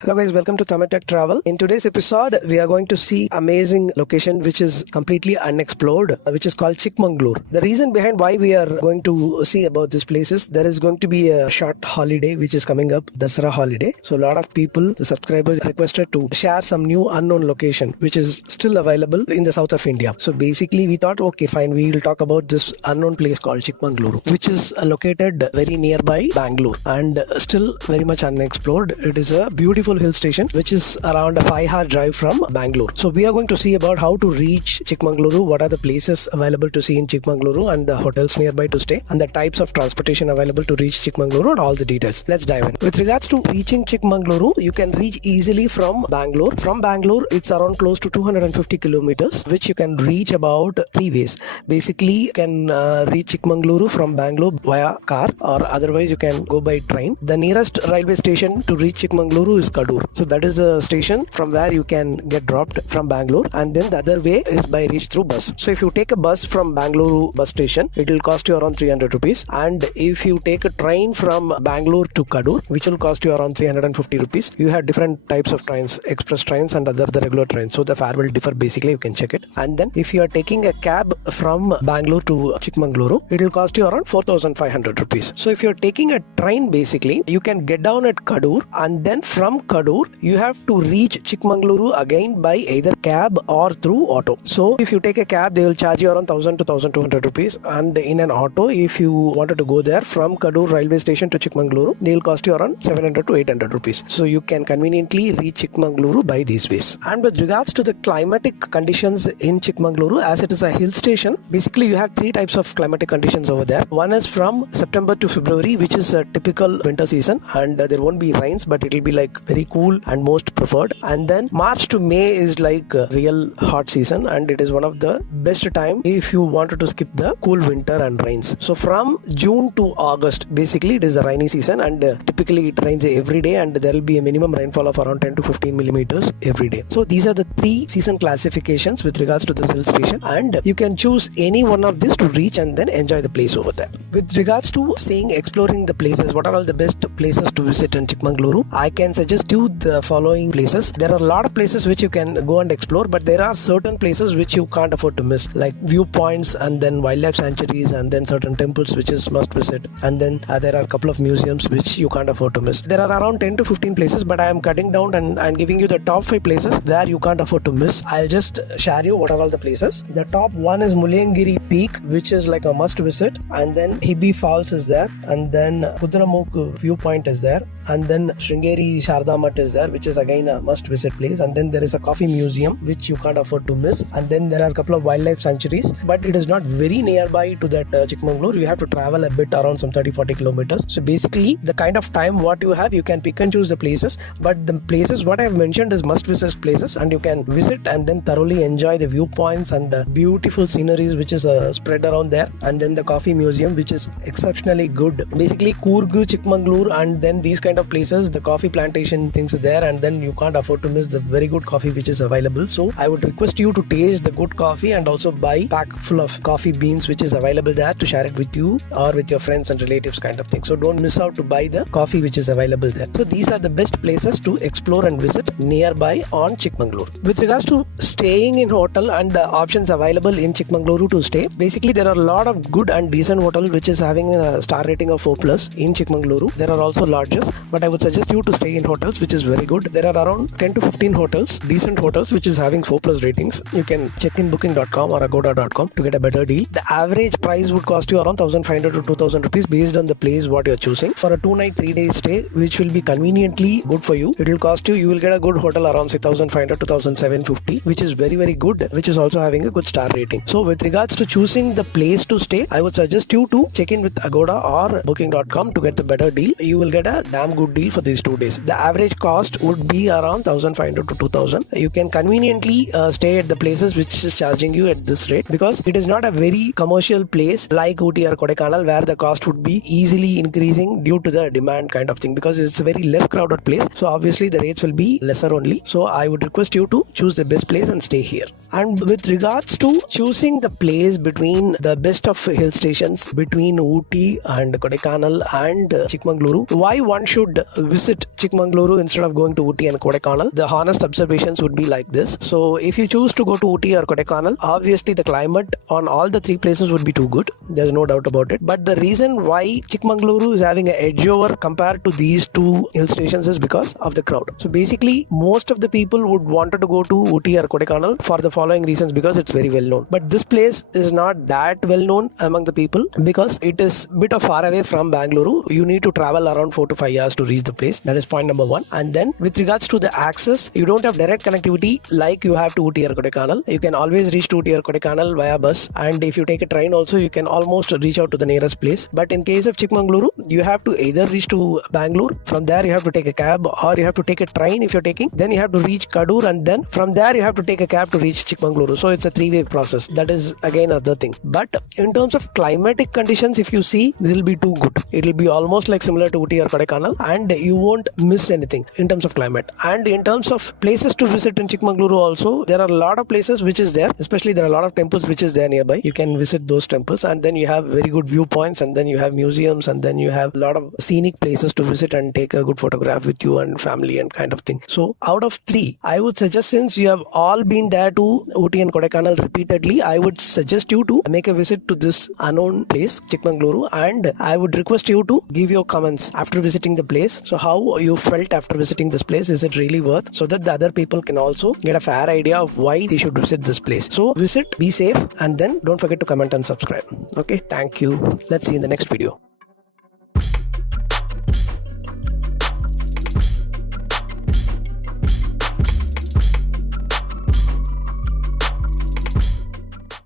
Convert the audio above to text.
Hello guys, welcome to Tamil Tech Travel. In today's episode, we are going to see amazing location which is completely unexplored, which is called Chikmagalur. The reason behind why we are going to see about this place is there is going to be a short holiday which is coming up, Dasara holiday. So a lot of people, the subscribers requested to share some new unknown location which is still available in the south of India. So basically we thought, okay fine, we will talk about this unknown place called Chikmagalur, which is located very nearby Bangalore and still very much unexplored. It is a beautiful hill station which is around a 5-hour drive from Bangalore. So we are going to see about how to reach Chikmagalur, what are the places available to see in Chikmagalur and the hotels nearby to stay and the types of transportation available to reach Chikmagalur and all the details. Let's dive in. With regards to reaching Chikmagalur, you can reach easily from Bangalore. From Bangalore, it's around close to 250 kilometers which you can reach about 3 ways. Basically, you can reach Chikmagalur from Bangalore via car or otherwise you can go by train. The nearest railway station to reach Chikmagalur is Kadur. So that is a station from where you can get dropped from Bangalore, and then the other way is by reach through bus. So if you take a bus from Bangalore bus station, it will cost you around 300 rupees, and if you take a train from Bangalore to Kadur, which will cost you around 350 rupees. You have different types of trains, express trains and other the regular trains, so the fare will differ. Basically you can check it. And then if you are taking a cab from Bangalore to Chikmagalur, it will cost you around 4500 rupees. So if you are taking a train, basically you can get down at Kadur, and then from Kadur you have to reach Chikmagalur again by either cab or through auto. So if you take a cab, they will charge you around 1000 to 1200 rupees, and in an auto, if you wanted to go there from Kadur railway station to Chikmagalur, they will cost you around 700 to 800 rupees. So you can conveniently reach Chikmagalur by these ways. And with regards to the climatic conditions in Chikmagalur, as it is a hill station, basically you have 3 types of climatic conditions over there. One is from September to February, which is a typical winter season, and there won't be rains, but it will be like very cool and most preferred. And then March to May is like a real hot season, and it is one of the best time if you wanted to skip the cool winter and rains. So from June to August, basically it is a rainy season, and typically it rains every day, and there will be a minimum rainfall of around 10 to 15 millimeters every day. So these are the 3 season classifications with regards to this hill station, and you can choose any one of these to reach and then enjoy the place over there. With regards to exploring the places, what are all the best places to visit in Chikmagalur, I can suggest you the following places. There are a lot of places which you can go and explore, but there are certain places which you can't afford to miss, like viewpoints and then wildlife sanctuaries and then certain temples which is must visit, and then there are a couple of museums which you can't afford to miss. There are around 10 to 15 places, but I am cutting down and giving you the top 5 places where you can't afford to miss. I'll just share you what are all the places. The top one is Mullayanagiri Peak, which is like a must visit, and then Hibbi Falls is there, and then Kudramukh viewpoint is there, and then Sringeri Sharda Math is there, which is again a must visit place, and then there is a coffee museum which you can't afford to miss, and then there are a couple of wildlife sanctuaries, but it is not very nearby to that Chikmagalur. You have to travel a bit around some 30-40 kilometers. So basically the kind of time what you have, you can pick and choose the places, but the places what I have mentioned is must visit places, and you can visit and then thoroughly enjoy the viewpoints and the beautiful sceneries which is spread around there, and then the coffee museum which is exceptionally good. Basically Coorg, Chikmagalur and then these kind of places, the coffee plantation things are there, and then you can't afford to miss the very good coffee which is available. So I would request you to taste the good coffee and also buy pack full of coffee beans which is available there to share it with you or with your friends and relatives kind of thing. So don't miss out to buy the coffee which is available there. So these are the best places to explore and visit nearby on Chikmagalur. With regards to staying in hotel and the options available in Chikmagalur to stay, basically there are a lot of good and decent hotels which is having a star rating of 4+ in Chikmagalur. There are also lodges, but I would suggest you to stay in hotels which is very good. There are around 10 to 15 hotels, decent hotels which is having 4+ ratings. You can check in booking.com or agoda.com to get a better deal. The average price would cost you around 1500 to 2000 rupees based on the place what you're choosing. For a 2-night 3-day stay which will be conveniently good for you, it will cost you will get a good hotel around 6500 to 1750, which is very good, which is also having a good star rating. So with regards to choosing the place to stay, I would suggest you to check in with Agoda or booking.com to get the better deal. You will get a damn good deal for these 2 days. The average cost would be around 1500 to 2000. You can conveniently stay at the places which is charging you at this rate, because it is not a very commercial place like Ooty or Kodaikanal where the cost would be easily increasing due to the demand kind of thing, because it's a very less crowded place. So obviously the rates will be lesser only. So I would request you to choose the best place and stay here. And with regards to choosing the place between the best of hill stations between Ooty and Kodaikanal and Chikmagalur, why one should visit Chikmagalur Chikmagalur instead of going to Ooty and Kodaikanal. The honest observations would be like this. So if you choose to go to Ooty or Kodaikanal, obviously the climate on all the three places would be too good. There's no doubt about it. But the reason why Chikmagalur is having an edge over compared to these two hill stations is because of the crowd. So basically, most of the people would wanted to go to Ooty or Kodaikanal for the following reasons, because it's very well known. But this place is not that well known among the people because it is a bit of far away from Bangalore. You need to travel around 4 to 5 hours to reach the place. That is point number one. And then with regards to the access, you don't have direct connectivity like you have to Ooty or Kodaikanal. You can always reach to Ooty or Kodaikanal via bus, and if you take a train also, you can almost reach out to the nearest place. But in case of Chikmagalur, you have to either reach to Bangalore, from there you have to take a cab, or you have to take a train if you're taking, then you have to reach Kadur, and then from there you have to take a cab to reach Chikmagalur. So it's a three-way process. That is again another thing. But in terms of climatic conditions, if you see, it will be too good. It will be almost like similar to Ooty or Kodaikanal, and you won't miss anything in terms of climate. And in terms of places to visit in Chikmagalur also, there are a lot of places which is there, especially there are a lot of temples which is there nearby. You can visit those temples, and then you have very good viewpoints, and then you have museums, and then you have a lot of scenic places to visit and take a good photograph with you and family and kind of thing. So out of three, I would suggest, since you have all been there to Ooty and Kodaikanal repeatedly, I would suggest you to make a visit to this unknown place, Chikmagalur, and I would request you to give your comments after visiting the place. So how you felt after visiting this place, is it really worth, so that the other people can also get a fair idea of why they should visit this place. So visit, be safe, and then don't forget to comment and subscribe. Okay, thank you. Let's see you in the next video.